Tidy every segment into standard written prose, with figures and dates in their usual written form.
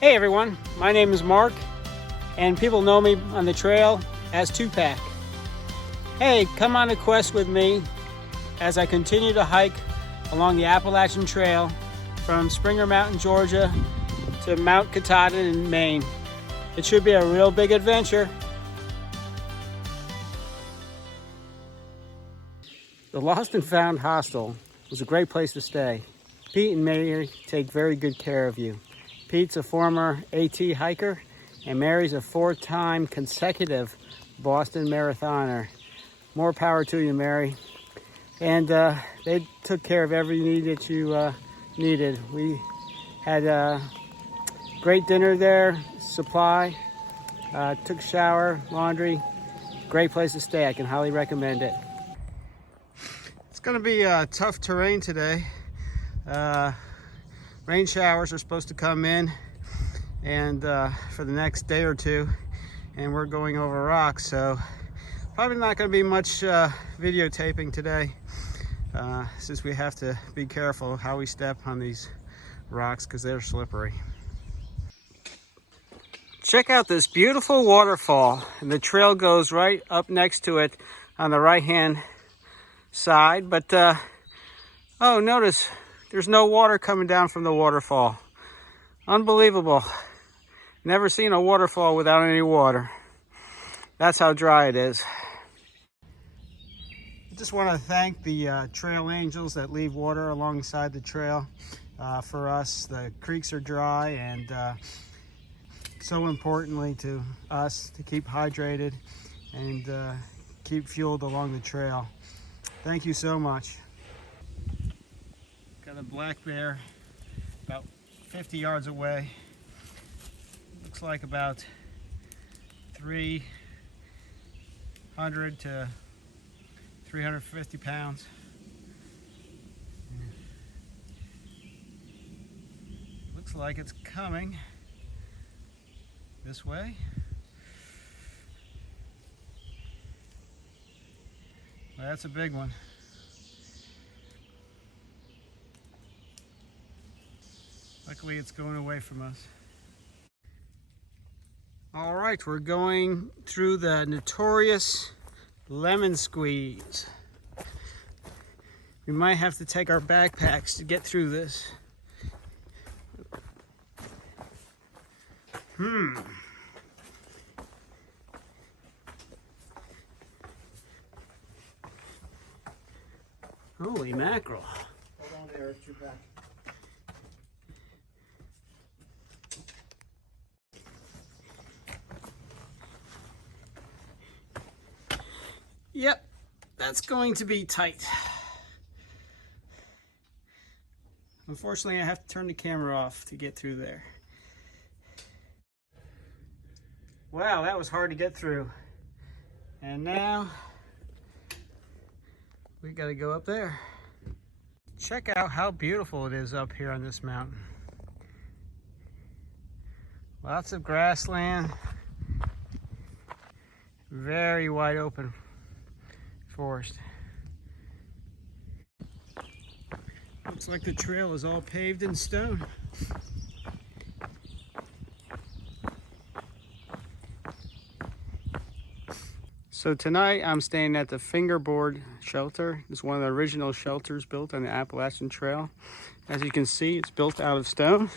Hey everyone, my name is Mark, and people know me on the trail as Tupac. Hey, come on a quest with me as I continue to hike along the Appalachian Trail from Springer Mountain, Georgia to Mount Katahdin in Maine. It should be a real big adventure. The Lost and Found Hostel was a great place to stay. Pete and Mary take very good care of you. Pete's a former AT hiker, and Mary's a 4-time consecutive Boston marathoner. More power to you, Mary. And they took care of every need that you needed. We had a great dinner there, supply, took a shower, laundry. Great place to stay. I can highly recommend it. It's going to be tough terrain today. Rain showers are supposed to come in and for the next day or two, and we're going over rocks, so probably not going to be much videotaping today since we have to be careful how we step on these rocks because they're slippery. Check out this beautiful waterfall, and the trail goes right up next to it on the right hand side, but oh, notice there's no water coming down from the waterfall. Unbelievable. Never seen a waterfall without any water. That's how dry it is. I just want to thank the trail angels that leave water alongside the trail for us. The creeks are dry, and so importantly to us to keep hydrated and keep fueled along the trail. Thank you so much. Got a black bear about 50 yards away. Looks like about 300 to 350 pounds. Looks like it's coming this way. Well, that's a big one. Luckily, it's going away from us. All right, we're going through the notorious lemon squeeze. We might have to take our backpacks to get through this. Holy mackerel. Hold on there, it's your back. Yep, that's going to be tight. Unfortunately, I have to turn the camera off to get through there. Wow, that was hard to get through. And now we got to go up there. Check out how beautiful it is up here on this mountain. Lots of grassland. Very wide open forest. Looks like the trail is all paved in stone. So tonight I'm staying at the Fingerboard Shelter. It's one of the original shelters built on the Appalachian Trail. As you can see, it's built out of stone.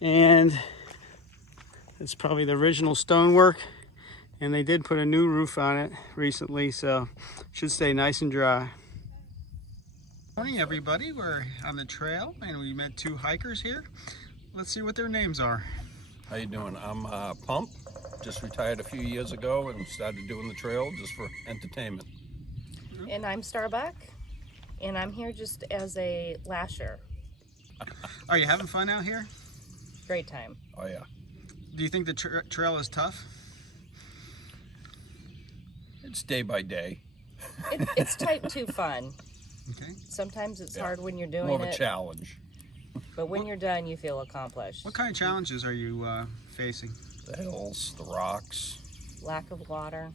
And it's probably the original stonework. And they did put a new roof on it recently, so it should stay nice and dry. Morning everybody, we're on the trail and we met 2 hikers here. Let's see what their names are. How you doing? I'm Pump. Just retired a few years ago and started doing the trail just for entertainment. And I'm Starbuck, and I'm here just as a lasher. Are you having fun out here? Great time. Oh yeah. Do you think the trail is tough? It's day by day. It's type 2 fun. Okay. Sometimes it's hard when you're doing More of a it, challenge. but when you're done, you feel accomplished. What kind of challenges are you facing? The hills, the rocks. Lack of water.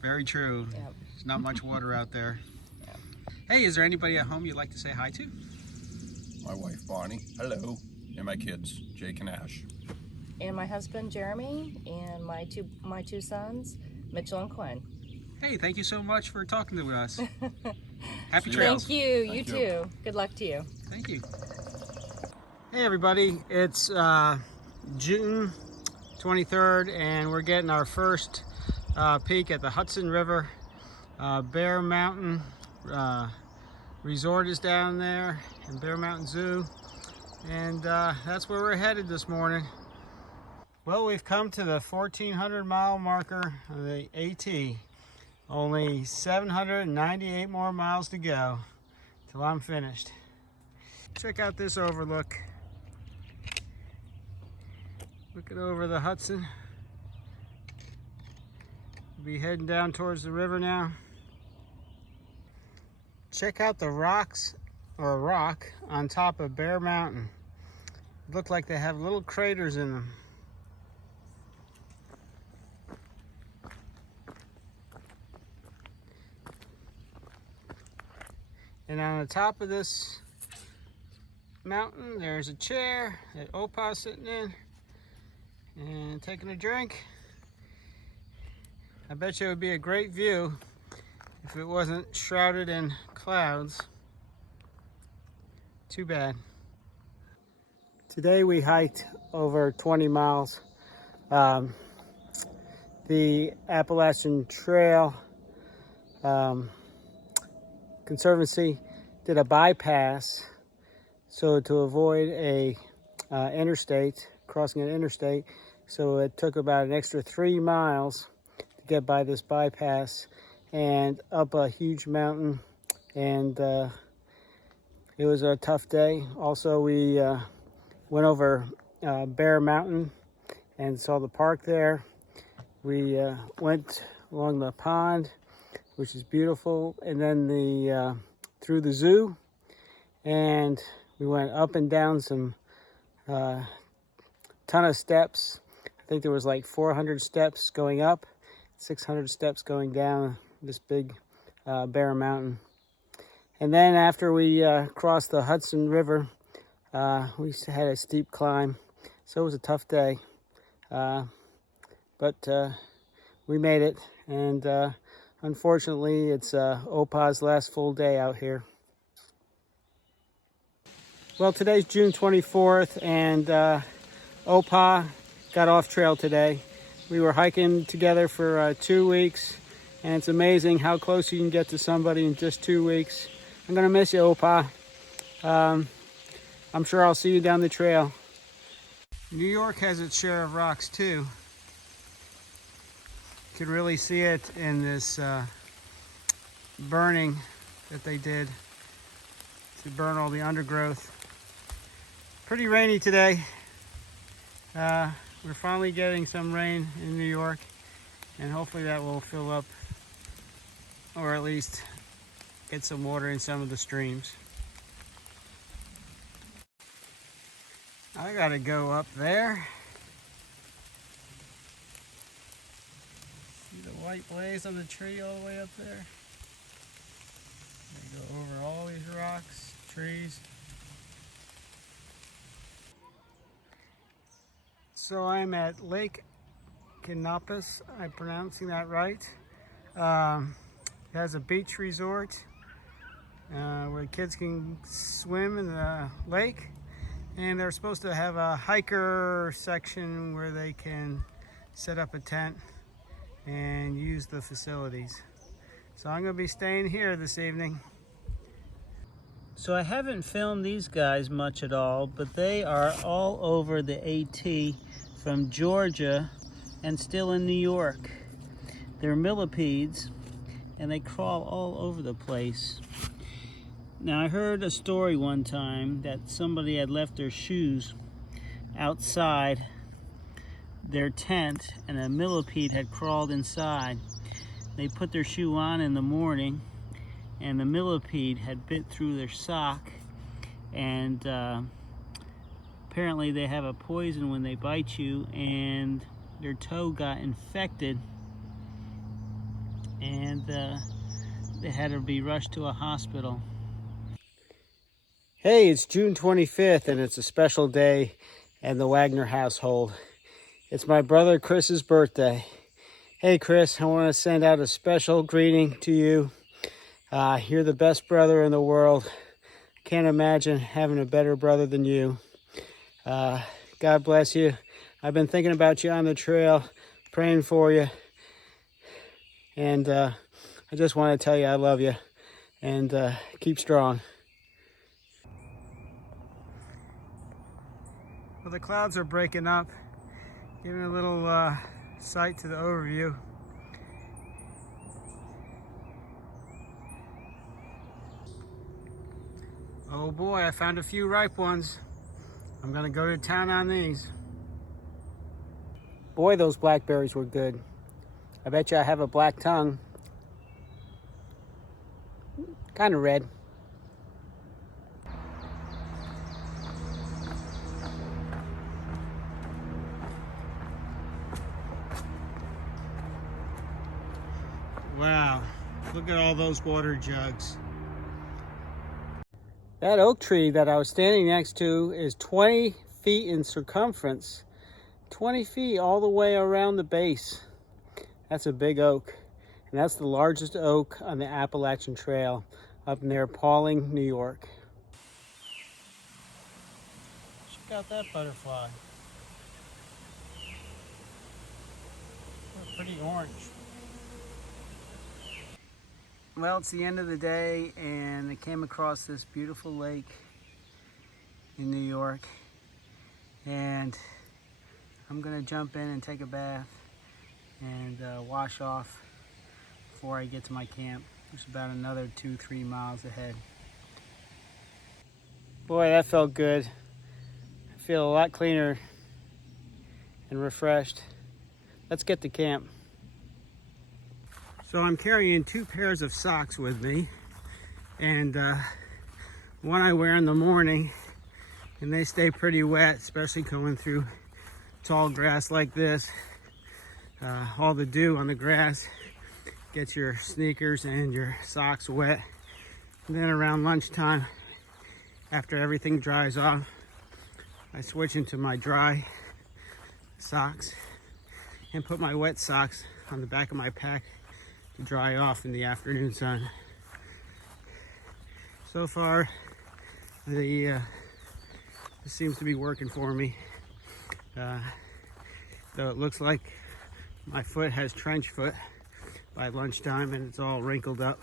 Very true. Yep. There's not much water out there. Yep. Hey, is there anybody at home you'd like to say hi to? my wife Bonnie, hello, and my kids, Jake and Ash. And my husband Jeremy, and my two sons, Mitchell and Quinn. Hey, thank you so much for talking to us. Happy See trails. Thank you. Thank You you. too. Good luck to you. Thank you. Hey everybody, it's June 23rd and we're getting our first peek at the Hudson River. Bear Mountain Resort is down there and Bear Mountain Zoo, and that's where we're headed this morning. Well, we've come to the 1,400 mile marker of the AT. Only 798 more miles to go till I'm finished. Check out this overlook. Looking over the Hudson. We'll be heading down towards the river now. Check out the rocks, or a rock, on top of Bear Mountain. Look like they have little craters in them. And on the top of this mountain, there's a chair that Opa's sitting in and taking a drink. I bet you it would be a great view if it wasn't shrouded in clouds. Too bad. Today we hiked over 20 miles. The Appalachian Trail Conservancy did a bypass so to avoid a crossing an interstate. So it took about an extra 3 miles to get by this bypass and up a huge mountain, and it was a tough day. Also, we went over Bear Mountain and saw the park there. We went along the pond, which is beautiful, and then through the zoo, and we went up and down some ton of steps. I think there was like 400 steps going up, 600 steps going down this big Bear Mountain. And then after we crossed the Hudson River, we had a steep climb, so it was a tough day. But we made it, and unfortunately, it's Opa's last full day out here. Well, today's June 24th, and Opa got off trail today. We were hiking together for 2 weeks, and it's amazing how close you can get to somebody in just 2 weeks. I'm gonna miss you, Opa. I'm sure I'll see you down the trail. New York has its share of rocks too. You can really see it in this burning that they did to burn all the undergrowth. Pretty rainy today. We're finally getting some rain in New York, and hopefully that will fill up, or at least get some water in some of the streams. I gotta go up there. See the white blaze on the tree all the way up there? I go over all these rocks, trees. So I'm at Lake Canopus, I'm pronouncing that right. It has a beach resort where kids can swim in the lake, and they're supposed to have a hiker section where they can set up a tent and use the facilities. So I'm going to be staying here this evening. So I haven't filmed these guys much at all, but they are all over the AT from Georgia and still in New York. They're millipedes, and they crawl all over the place. Now, I heard a story one time that somebody had left their shoes outside their tent and a millipede had crawled inside. They put their shoe on in the morning, and the millipede had bit through their sock, and apparently they have a poison when they bite you, and their toe got infected, and they had to be rushed to a hospital. Hey, it's June 25th and it's a special day in the Wagner household. It's my brother Chris's birthday. Hey Chris, I want to send out a special greeting to you. You're the best brother in the world. Can't imagine having a better brother than you. God bless you. I've been thinking about you on the trail, praying for you. And I just want to tell you I love you. And keep strong. Well, the clouds are breaking up, giving a little sight to the overview. Oh boy, I found a few ripe ones. I'm gonna go to town on these. Boy, those blackberries were good. I bet you I have a black tongue. Kind of red. Wow, look at all those water jugs. That oak tree that I was standing next to is 20 feet in circumference. 20 feet all the way around the base. That's a big oak. And that's the largest oak on the Appalachian Trail up near Pauling, New York. Check out that butterfly. They're pretty orange. Well, it's the end of the day and I came across this beautiful lake in New York. And I'm gonna jump in and take a bath and wash off before I get to my camp. There's about another 2-3 miles ahead. Boy, that felt good. I feel a lot cleaner and refreshed. Let's get to camp. So I'm carrying 2 pairs of socks with me, and one I wear in the morning, and they stay pretty wet, especially going through tall grass like this. All the dew on the grass gets your sneakers and your socks wet. And then around lunchtime, after everything dries off, I switch into my dry socks and put my wet socks on the back of my pack to dry off in the afternoon sun. So far, this seems to be working for me. Though it looks like my foot has trench foot by lunchtime and it's all wrinkled up.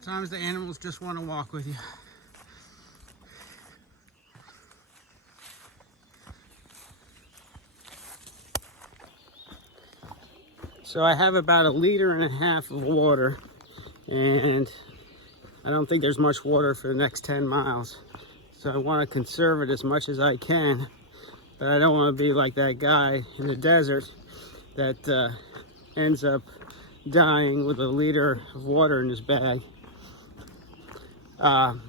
Sometimes the animals just want to walk with you. So I have about 1.5 liters of water, and I don't think there's much water for the next 10 miles. So I want to conserve it as much as I can, but I don't want to be like that guy in the desert that ends up dying with 1 liter of water in his bag. Trying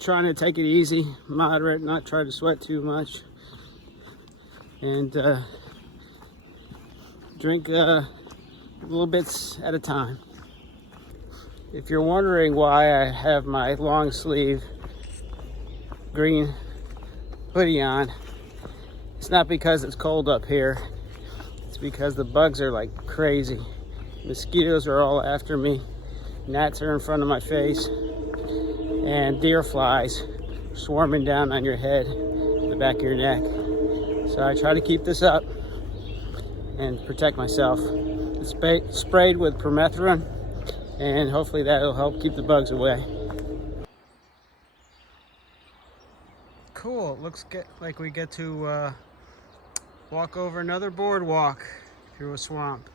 to take it easy, moderate, not try to sweat too much, and drink little bits at a time. If you're wondering why I have my long sleeve green hoodie on, it's not because it's cold up here. It's because the bugs are like crazy. Mosquitoes are all after me. Gnats are in front of my face. And deer flies swarming down on your head, the back of your neck. So I try to keep this up and protect myself. It's sprayed with permethrin, and hopefully that'll help keep the bugs away. Cool, it looks like we get to walk over another boardwalk through a swamp.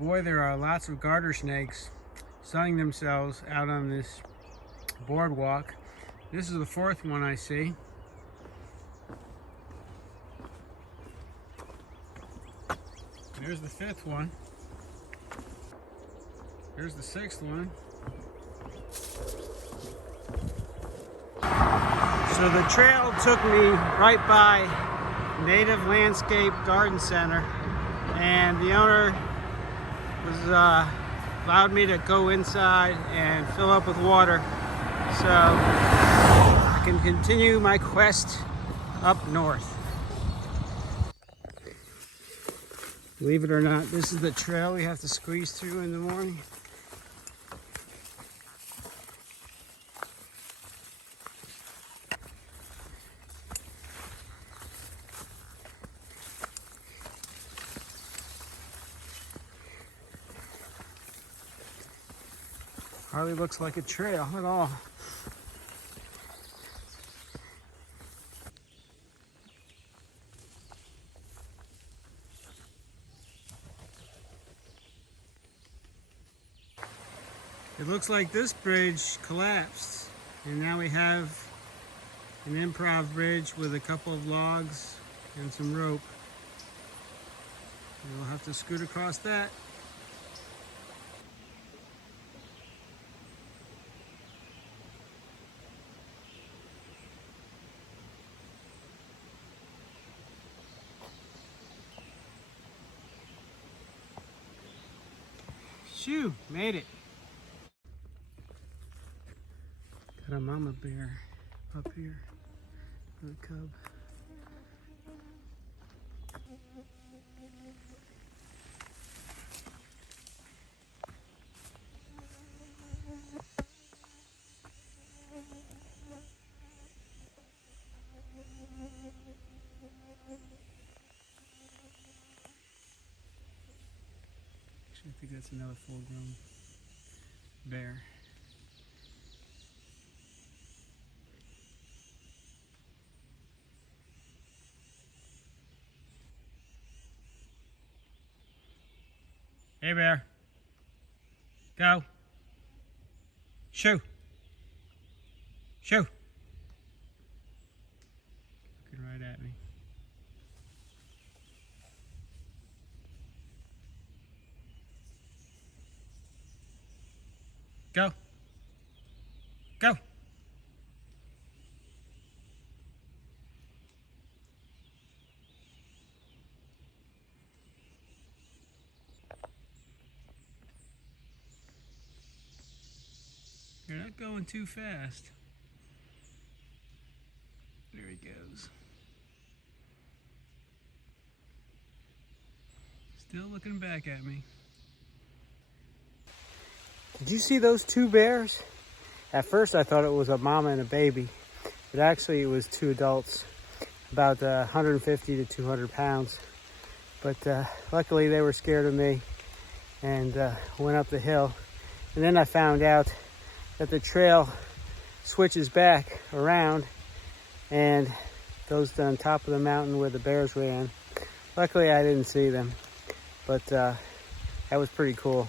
Boy, there are lots of garter snakes sunning themselves out on this boardwalk. This is the 4th one I see. There's the 5th one. Here's the sixth one. So the trail took me right by Native Landscape Garden Center, and the owner was allowed me to go inside and fill up with water so I can continue my quest up north. Believe it or not, this is the trail we have to squeeze through in the morning. Hardly looks like a trail at all. It looks like this bridge collapsed, and now we have an improv bridge with a couple of logs and some rope. We'll have to scoot across that. Shoo, made it. Got a mama bear up here with a cub. Actually, I think that's another full-grown bear. Hey, bear. Go. Shoo. Shoo. Looking right at me. Go. Go. You're not going too fast. There he goes. Still looking back at me. Did you see those two bears? At first I thought it was a mama and a baby, but actually it was two adults, about 150 to 200 pounds. But luckily they were scared of me and went up the hill. And then I found out that the trail switches back around and goes on top of the mountain where the bears ran. Luckily I didn't see them, but that was pretty cool.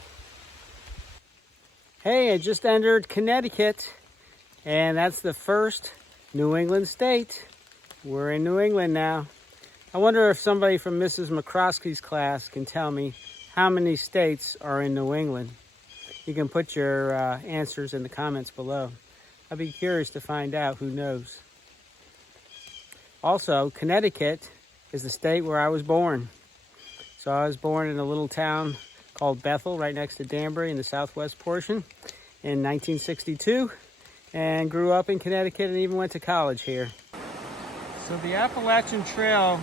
Hey, I just entered Connecticut, and that's the first New England state. We're in New England now. I wonder if somebody from Mrs. McCroskey's class can tell me how many states are in New England. You can put your answers in the comments below. I'd be curious to find out who knows. Also, Connecticut is the state where I was born. So I was born in a little town called Bethel, right next to Danbury in the southwest portion in 1962, and grew up in Connecticut and even went to college here. So the Appalachian Trail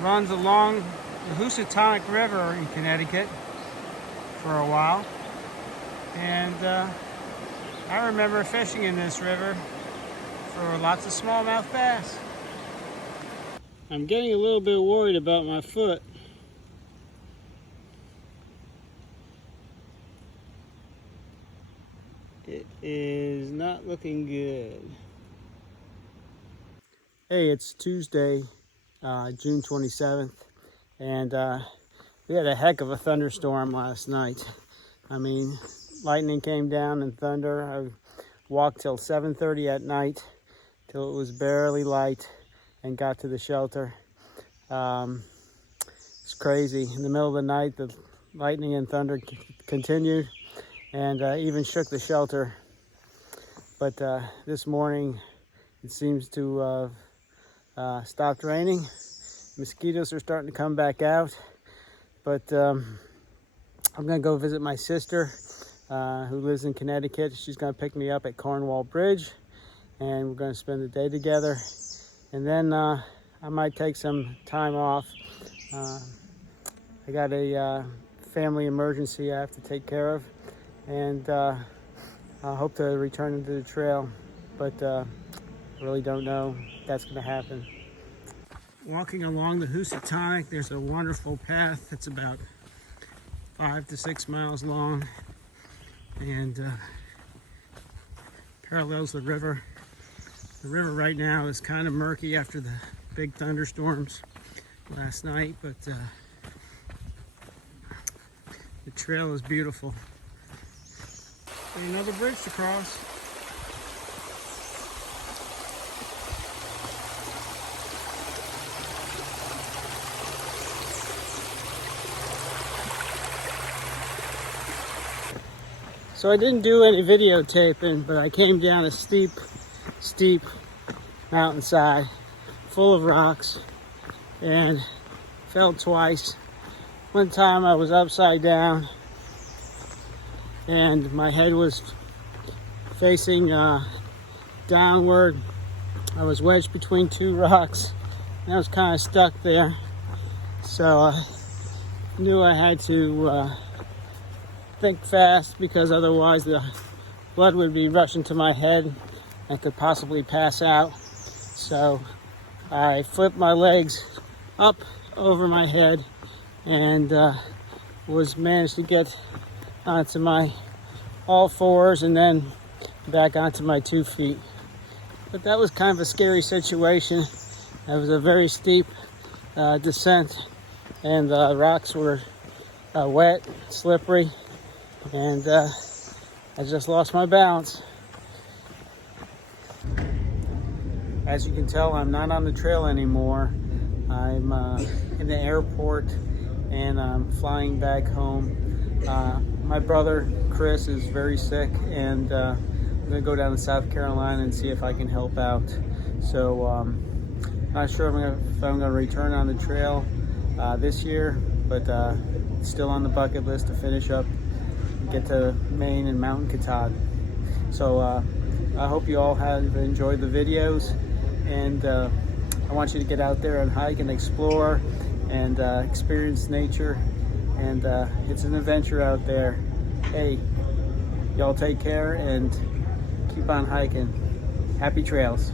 runs along the Housatonic River in Connecticut for a while. And I remember fishing in this river for lots of smallmouth bass. I'm getting a little bit worried about my foot. It is not looking good. Hey, it's Tuesday, June 27th, and we had a heck of a thunderstorm last night. I mean, lightning came down and thunder. I walked till 7:30 at night, till it was barely light, and got to the shelter. It's crazy. In the middle of the night, the lightning and thunder continued. and even shook the shelter. But this morning it seems to have stopped raining. Mosquitoes are starting to come back out, but I'm gonna go visit my sister who lives in Connecticut. She's gonna pick me up at Cornwall Bridge, and we're gonna spend the day together. And then I might take some time off. I got a family emergency I have to take care of, and I hope to return into the trail, but I really don't know if that's going to happen. Walking along the Housatonic, there's a wonderful path that's about 5 to 6 miles long and parallels the river. The river right now is kind of murky after the big thunderstorms last night, but the trail is beautiful. And another bridge to cross. So I didn't do any videotaping, but I came down a steep mountainside full of rocks and fell twice. One time I was upside down and my head was facing downward. I was wedged between two rocks and I was kind of stuck there. So I knew I had to think fast, because otherwise the blood would be rushing to my head. I could possibly pass out. So I flipped my legs up over my head and managed to get onto my all fours and then back onto my 2 feet. But that was kind of a scary situation. It was a very steep descent, and the rocks were wet, slippery, and I just lost my balance. As you can tell, I'm not on the trail anymore. I'm in the airport and I'm flying back home. My brother Chris is very sick, and I'm gonna go down to South Carolina and see if I can help out. So not sure if I'm gonna return on the trail this year, but it's still on the bucket list to finish up and get to Maine and Mount Katahdin. So I hope you all have enjoyed the videos, and I want you to get out there and hike and explore and experience nature, and it's an adventure out there. Hey, y'all take care and keep on hiking. Happy trails.